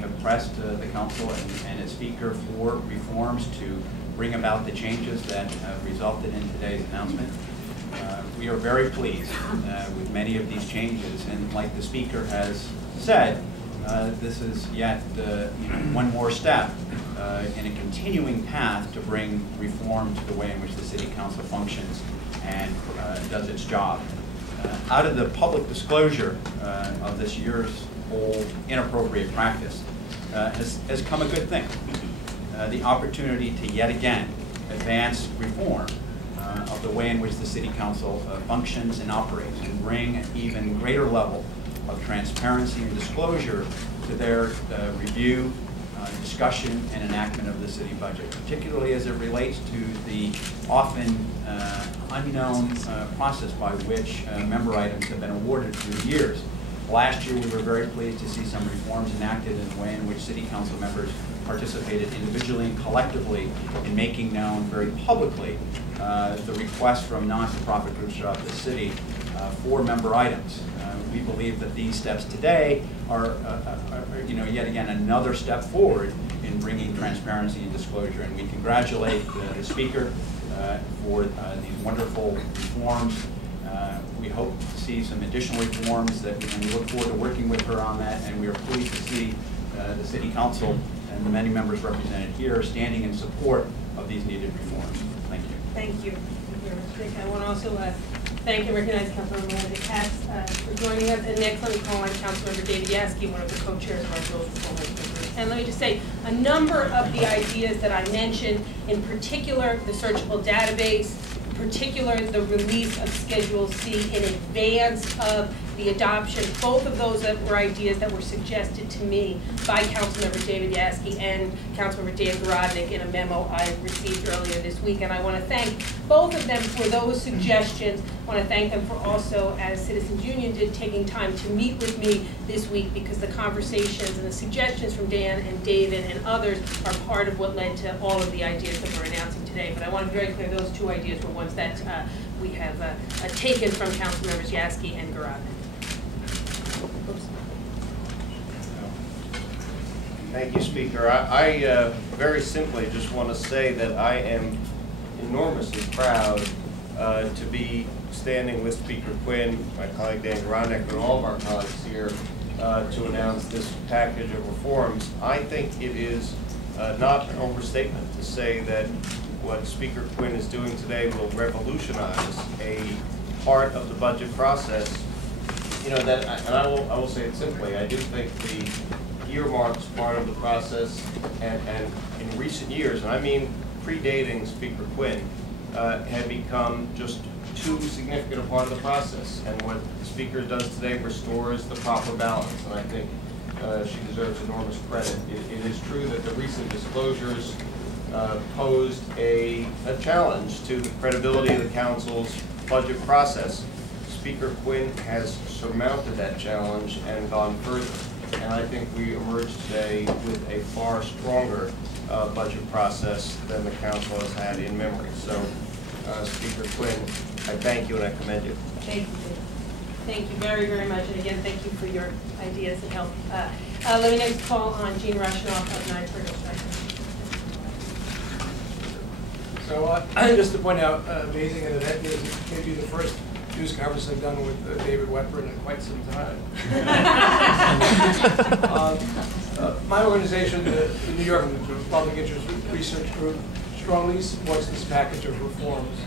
have pressed the council and its speaker for reforms to bring about the changes that have resulted in today's announcement. We are very pleased with many of these changes, and like the speaker has said, this is yet one more step in a continuing path to bring reform to the way in which the City Council functions and does its job. Out of the public disclosure of this year's old inappropriate practice has come a good thing. The opportunity to yet again advance reform of the way in which the City Council functions and operates, and bring an even greater level of transparency and disclosure to their review, discussion, and enactment of the city budget, particularly as it relates to the often unknown process by which member items have been awarded through the years. Last year, we were very pleased to see some reforms enacted in the way in which City Council members participated individually and collectively in making known very publicly the requests from non-profit groups throughout the city for member items. We believe that these steps today are yet again another step forward in bringing transparency and disclosure, and we congratulate the speaker for these wonderful reforms. We hope to see some additional reforms and we look forward to working with her on that, and we are pleased to see the City Council and the many members represented here standing in support of these needed reforms. Thank you. Thank you. Thank you very much. I want to also thank and recognize Councilmember Melinda Katz for joining us. And next, let me call on Councilmember David Yaski, one of the co-chairs of our Bills Reform Group. And let me just say, a number of the ideas that I mentioned, in particular the searchable database, in particular the release of Schedule C in advance of the adoption, both of those were ideas that were suggested to me by Councilmember David Yaski and Councilmember Dan Garodnick in a memo I received earlier this week. And I want to thank both of them for those suggestions. I want to thank them for also, as Citizens Union did, taking time to meet with me this week, because the conversations and the suggestions from Dan and David and others are part of what led to all of the ideas that we're announcing today. But I want to be very clear, those two ideas were ones that we have taken from Councilmembers Yaski and Garodnick. Thank you, Speaker. I very simply just want to say that I am enormously proud to be standing with Speaker Quinn, my colleague Dan Garodnick, and all of our colleagues here to announce this package of reforms. I think it is not an overstatement to say that what Speaker Quinn is doing today will revolutionize a part of the budget process. You know, and I will say it simply, I do think the earmarks part of the process, and in recent years, and I mean predating Speaker Quinn, had become just too significant a part of the process. And what the Speaker does today restores the proper balance, and I think she deserves enormous credit. It is true that the recent disclosures posed a challenge to the credibility of the Council's budget process. Speaker Quinn has surmounted that challenge and gone further. And I think we emerged today with a far stronger budget process than the Council has had in memory. So, Speaker Quinn, I thank you and I commend you. Thank you. Thank you very, very much. And again, thank you for your ideas and help. Let me next call on Gene Rushnoff of 9 Fergus So just to point out, amazing and event news, it may be the first news conference I've done with David Wetburn in quite some time. My organization, the New York Public Interest Research Group, strongly supports this package of reforms.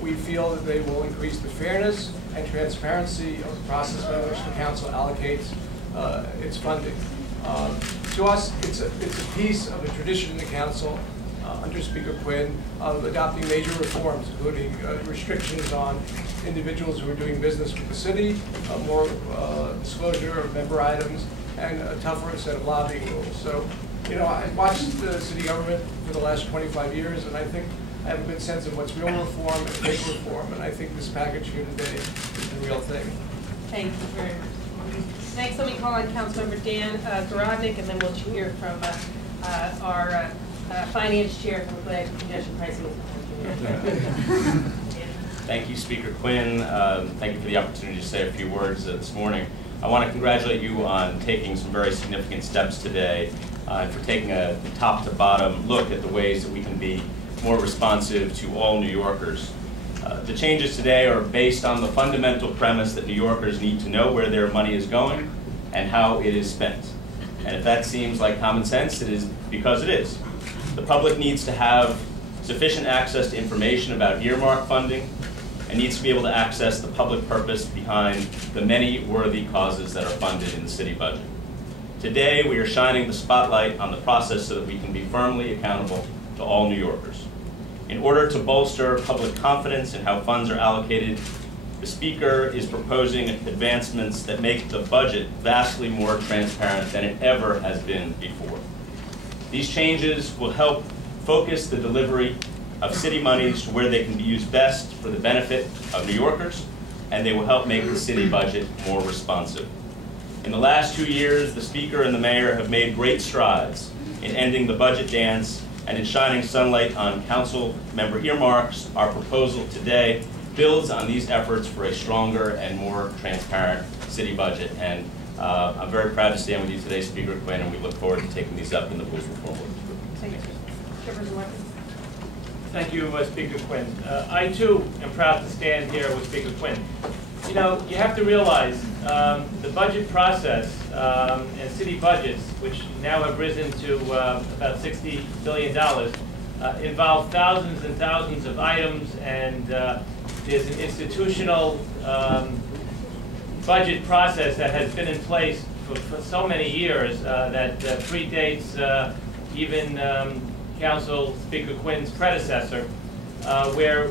We feel that they will increase the fairness and transparency of the process by which the Council allocates its funding. To us, it's a piece of a tradition in the Council under Speaker Quinn of adopting major reforms, including restrictions on individuals who are doing business with the city, more disclosure of member items, and a tougher set of lobbying rules. So, you know, I've watched the city government for the last 25 years, and I think I have a good sense of what's real reform and fake reform, and I think this package here today is the real thing. Thank you very much. Next, let me call on Councilmember Dan Garodnick, and then we'll hear from our finance chair from the congestion pricing. Thank you, Speaker Quinn. Thank you for the opportunity to say a few words this morning. I want to congratulate you on taking some very significant steps today and for taking a top-to-bottom look at the ways that we can be more responsive to all New Yorkers. The changes today are based on the fundamental premise that New Yorkers need to know where their money is going and how it is spent. And if that seems like common sense, it is because it is. The public needs to have sufficient access to information about earmark funding and needs to be able to access the public purpose behind the many worthy causes that are funded in the city budget. Today, we are shining the spotlight on the process so that we can be firmly accountable to all New Yorkers. In order to bolster public confidence in how funds are allocated, the Speaker is proposing advancements that make the budget vastly more transparent than it ever has been before. These changes will help focus the delivery of city monies to where they can be used best for the benefit of New Yorkers, and they will help make the city budget more responsive. In the last 2 years, the Speaker and the Mayor have made great strides in ending the budget dance and in shining sunlight on council member earmarks. Our proposal today builds on these efforts for a stronger and more transparent city budget. And I'm very proud to stand with you today, Speaker Quinn, and we look forward to taking these up in the Rules Reform Board. Thank you. Chairperson Martin. Thank you, Speaker Quinn. I, too, am proud to stand here with Speaker Quinn. You know, you have to realize the budget process and city budgets, which now have risen to about $60 billion, involve thousands and thousands of items, and there's an institutional budget process that has been in place for so many years that predates even Council Speaker Quinn's predecessor, where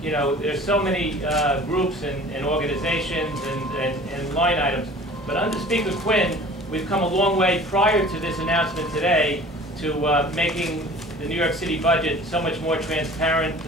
there's so many groups and organizations and line items. But under Speaker Quinn, we've come a long way prior to this announcement today to making the New York City budget so much more transparent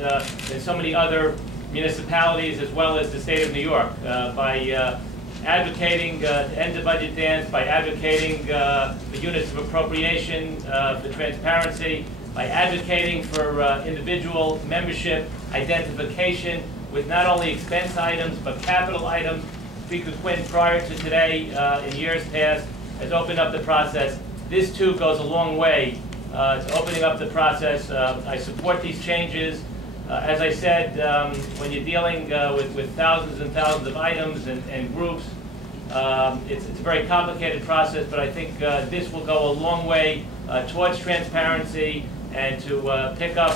than so many other municipalities as well as the state of New York by advocating to end the budget dance, by advocating for units of appropriation, for transparency, by advocating for individual membership identification with not only expense items but capital items. Speaker Quinn, prior to today, in years past, has opened up the process. This too goes a long way to opening up the process. I support these changes. As I said, when you're dealing with thousands and thousands of items and groups, it's a very complicated process, but I think this will go a long way towards transparency and to pick up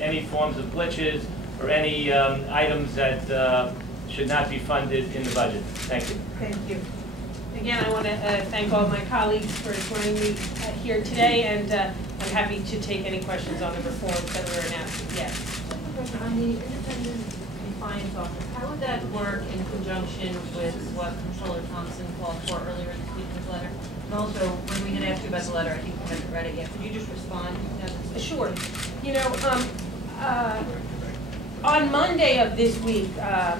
any forms of glitches or any items that should not be funded in the budget. Thank you. Thank you. Again, I want to thank all of my colleagues for joining me here today, and I'm happy to take any questions on the reforms that were announced. Yes. On the independent compliance office, how would that work in conjunction with what Controller Thompson called for earlier in this week's letter? And also, when we had asked you about the letter, I think you haven't read it yet. Could you just respond? Sure. On Monday of this week,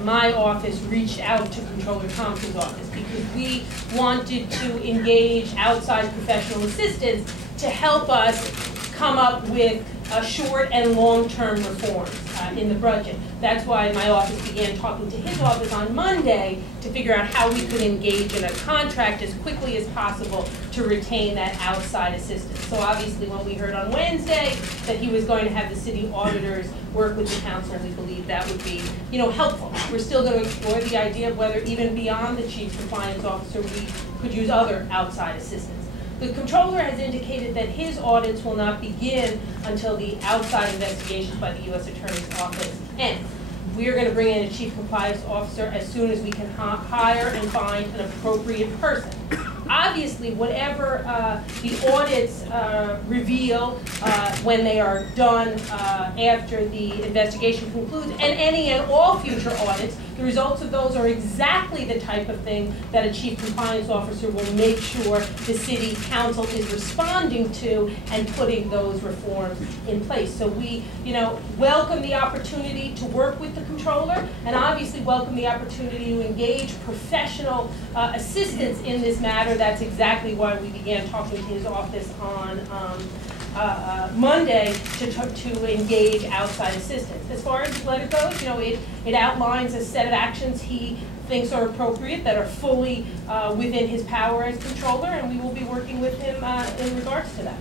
my office reached out to Controller Thompson's office because we wanted to engage outside professional assistance to help us come up with short and long-term reforms in the budget. That's why my office began talking to his office on Monday to figure out how we could engage in a contract as quickly as possible to retain that outside assistance. So obviously when we heard on Wednesday that he was going to have the city auditors work with the council, we believe that would be helpful. We're still going to explore the idea of whether even beyond the chief compliance officer we could use other outside assistance. The Comptroller has indicated that his audits will not begin until the outside investigations by the U.S. Attorney's Office end. We are going to bring in a Chief Compliance Officer as soon as we can hire and find an appropriate person. Obviously, whatever the audits reveal when they are done after the investigation concludes, and any and all future audits, the results of those are exactly the type of thing that a Chief Compliance Officer will make sure the City Council is responding to and putting those reforms in place. So we, welcome the opportunity to work with the Comptroller, and obviously welcome the opportunity to engage professional assistance in this matter. That's exactly why we began talking to his office on Monday to engage outside assistance. As far as the letter goes, it outlines a set of actions he thinks are appropriate, that are fully within his power as controller, and we will be working with him in regards to that.